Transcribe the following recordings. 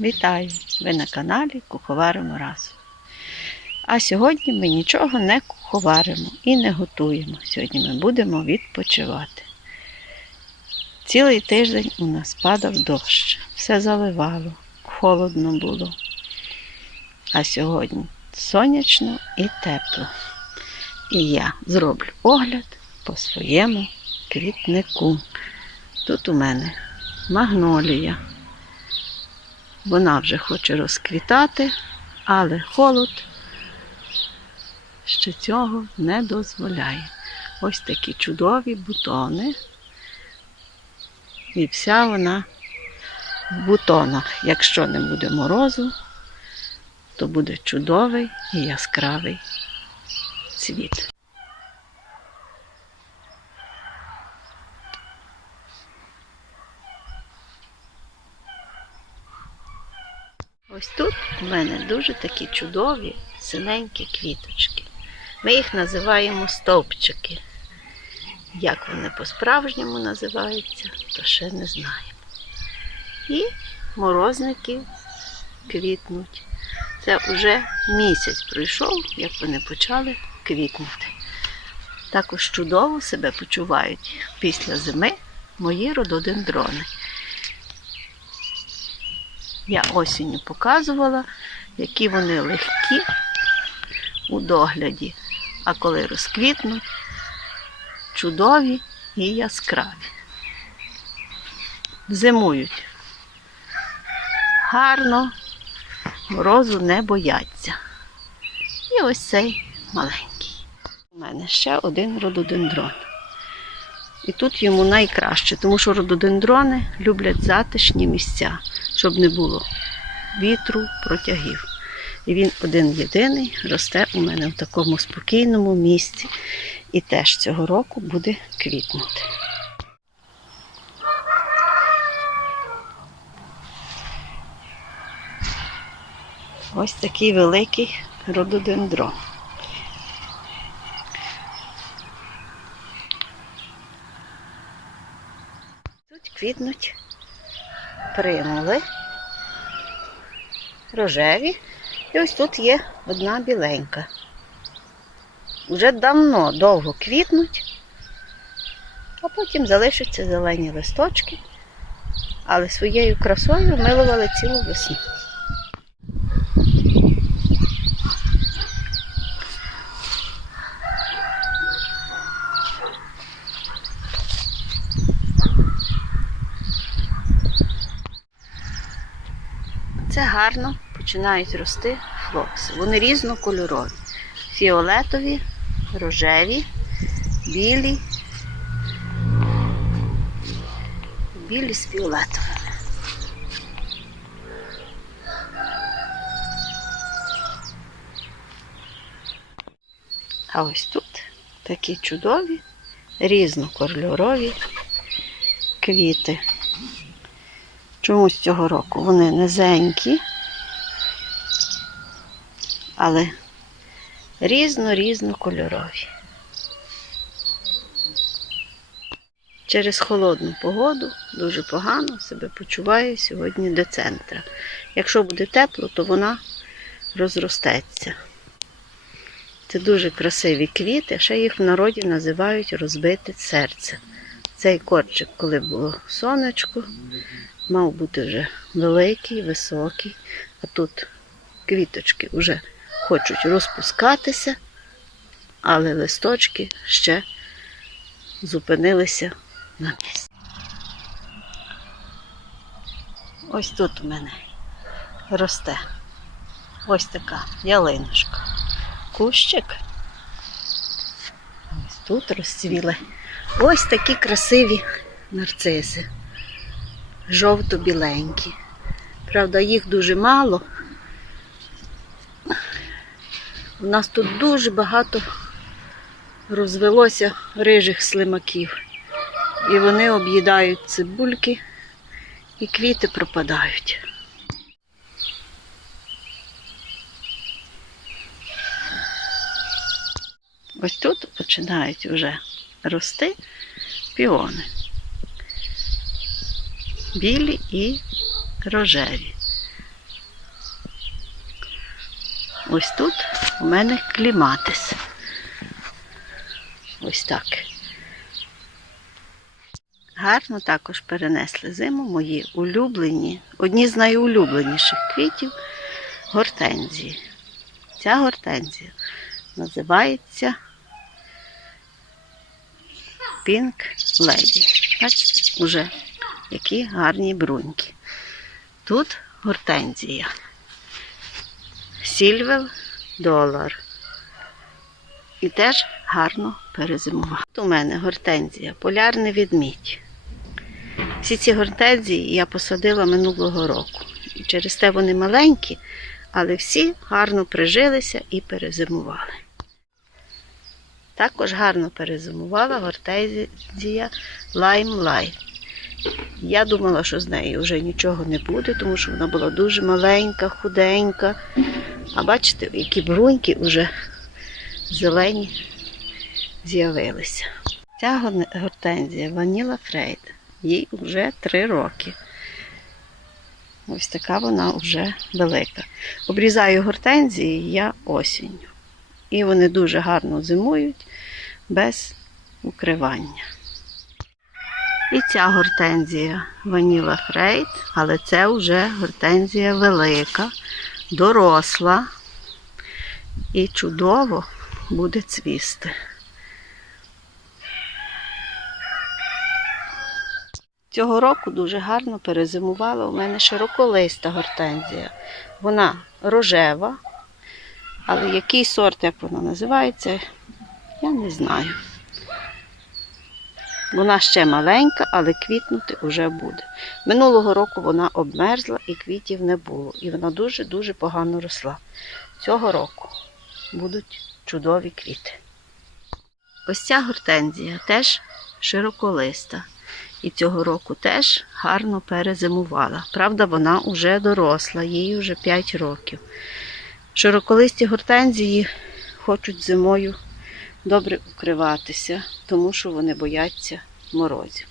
Вітаю! Ви на каналі Куховаримо разом. А сьогодні ми нічого не куховаримо і не готуємо. Сьогодні ми будемо відпочивати. Цілий тиждень у нас падав дощ, все заливало, холодно було. А сьогодні сонячно і тепло. І я зроблю огляд по своєму квітнику. Тут у мене магнолія. Вона вже хоче розквітати, але холод ще цього не дозволяє. Ось такі чудові бутони. І вся вона в бутонах. Якщо не буде морозу, то буде чудовий і яскравий цвіт. Ось тут у мене дуже такі чудові синенькі квіточки. Ми їх називаємо стовпчики. Як вони по-справжньому називаються, то ще не знаємо. І морозники квітнуть. Це вже місяць пройшов, як вони почали квітнути. Також чудово себе почувають після зими мої рододендрони. Я осінню показувала, які вони легкі у догляді, а коли розквітнуть, чудові і яскраві. Зимують. Гарно, морозу не бояться. І ось цей маленький. У мене ще один рододендрон. І тут йому найкраще, тому що рододендрони люблять затишні місця, щоб не було вітру, протягів. І він один єдиний росте у мене в такому спокійному місці і теж цього року буде квітнути. Ось такий великий рододендрон. Тут квітнуть примули, рожеві. І ось тут є одна біленька. Вже давно довго квітнуть, а потім залишаться зелені листочки, але своєю красою милували цілу весну. Це гарно починають рости флокси. Вони різнокольорові. Фіолетові, рожеві, білі, білі з фіолетовими. А ось тут такі чудові, різнокольорові квіти. Чомусь цього року вони низенькі, але різно-різно кольорові. Через холодну погоду дуже погано себе почуває сьогодні до центра. Якщо буде тепло, то вона розростеться. Це дуже красиві квіти, ще їх в народі називають розбите серце. Цей корчик, коли було сонечко, мав бути вже великий, високий, а тут квіточки вже хочуть розпускатися, але листочки ще зупинилися на місці. Ось тут у мене росте ось така ялиночка. Кущик. Ось тут розцвіли ось такі красиві нарциси жовто-біленькі. Правда, їх дуже мало. У нас тут дуже багато розвелося рижих слимаків. І вони об'їдають цибульки, і квіти пропадають. Ось тут починають вже рости піони білі і рожеві. Ось тут у мене кліматис. Ось так. Гарно також перенесли зиму мої улюблені, одні з найулюбленіших квітів гортензії. Ця гортензія називається Pink Lady. Бачите, уже які гарні бруньки. Тут гортензія. Сільвел долар. І теж гарно перезимувала. Тут у мене гортензія, полярний відмідь. Всі ці гортензії я посадила минулого року. І через те вони маленькі, але всі гарно прижилися і перезимували. Також гарно перезимувала гортензія Lime Light. Я думала, що з нею вже нічого не буде, тому що вона була дуже маленька, худенька. А бачите, які бруньки вже зелені з'явилися. Ця гортензія Ваніла Фрейд. Їй вже три роки. Ось така вона вже велика. Обрізаю гортензії я осінню. І вони дуже гарно зимують без укривання. І ця гортензія Ваніла Фрейд, але це вже гортензія велика, доросла і чудово буде цвісти. Цього року дуже гарно перезимувала у мене широколиста гортензія. Вона рожева, але який сорт, як вона називається, я не знаю. Вона ще маленька, але квітнути вже буде. Минулого року вона обмерзла і квітів не було. І вона дуже-дуже погано росла. Цього року будуть чудові квіти. Ось ця гортензія теж широколиста. І цього року теж гарно перезимувала. Правда, вона вже доросла, їй вже 5 років. Широколисті гортензії хочуть зимою добре укриватися, тому що вони бояться морозів.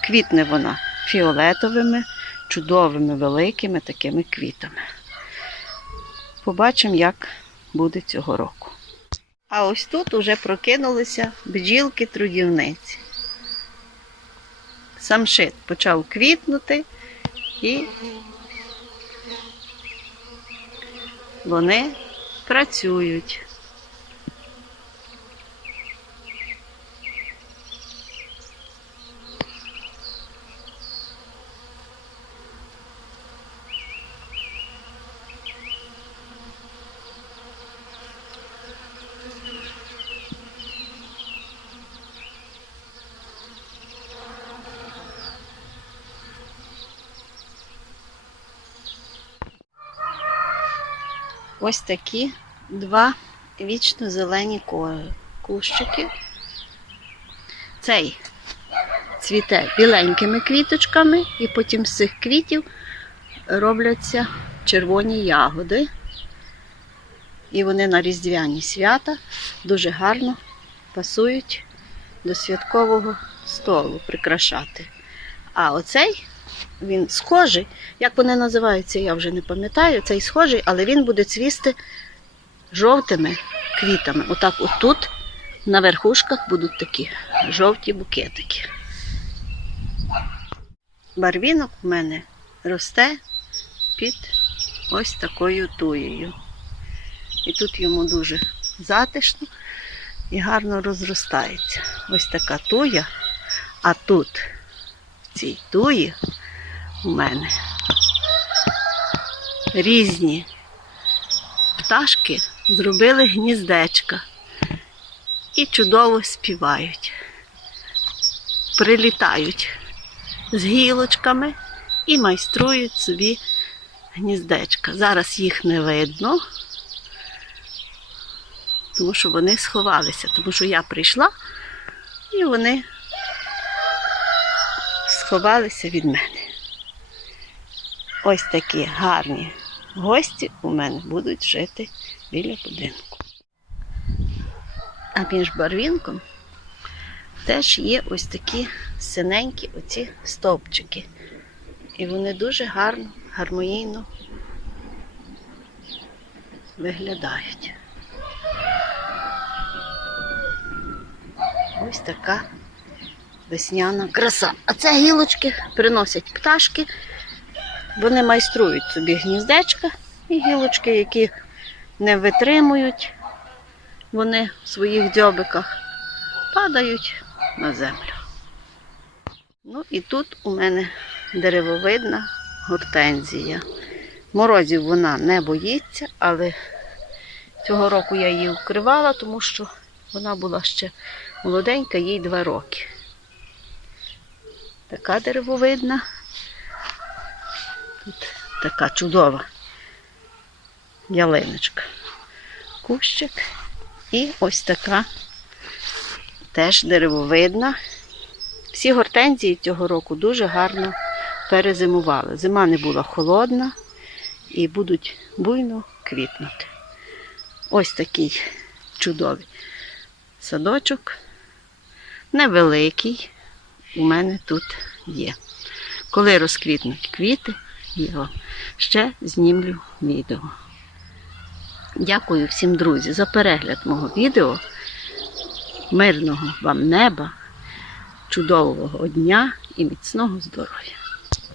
Квітне вона фіолетовими, чудовими, великими такими квітами. Побачимо, як буде цього року. А ось тут уже прокинулися бджілки-трудівниці. Самшит почав квітнути і вони працюють. Ось такі два вічно зелені кущики. Цей цвіте біленькими квіточками, і потім з цих квітів робляться червоні ягоди. І вони на різдвяні свята дуже гарно пасують до святкового столу прикрашати. А оцей він схожий. Як вони називаються, я вже не пам'ятаю. Цей схожий, але він буде цвісти жовтими квітами. Отак отут на верхушках будуть такі жовті букетики. Барвінок в мене росте під ось такою туєю. І тут йому дуже затишно і гарно розростається. Ось така туя, а тут в цій туї у мене різні пташки зробили гніздечка і чудово співають, прилітають з гілочками і майструють собі гніздечка. Зараз їх не видно, тому що вони сховалися, тому що я прийшла і вони сховалися від мене. Ось такі гарні гості у мене будуть жити біля будинку. А між барвінком теж є ось такі синенькі оці стовпчики. І вони дуже гарно, гармонійно виглядають. Ось така весняна краса. А це гілочки приносять пташки. Вони майструють собі гніздечка і гілочки, які не витримують вони в своїх дзьобиках, падають на землю. Ну і тут у мене деревовидна гортензія. Морозів вона не боїться, але цього року я її вкривала, тому що вона була ще молоденька, їй два роки. Така деревовидна. Тут така чудова ялиночка. Кущик. І ось така теж деревовидна. Всі гортензії цього року дуже гарно перезимували. Зима не була холодна і будуть буйно квітнути. Ось такий чудовий садочок. Невеликий у мене тут є. Коли розквітнуть квіти, вам ще знімлю відео. Дякую всім, друзі, за перегляд мого відео. Мирного вам неба, чудового дня і міцного здоров'я!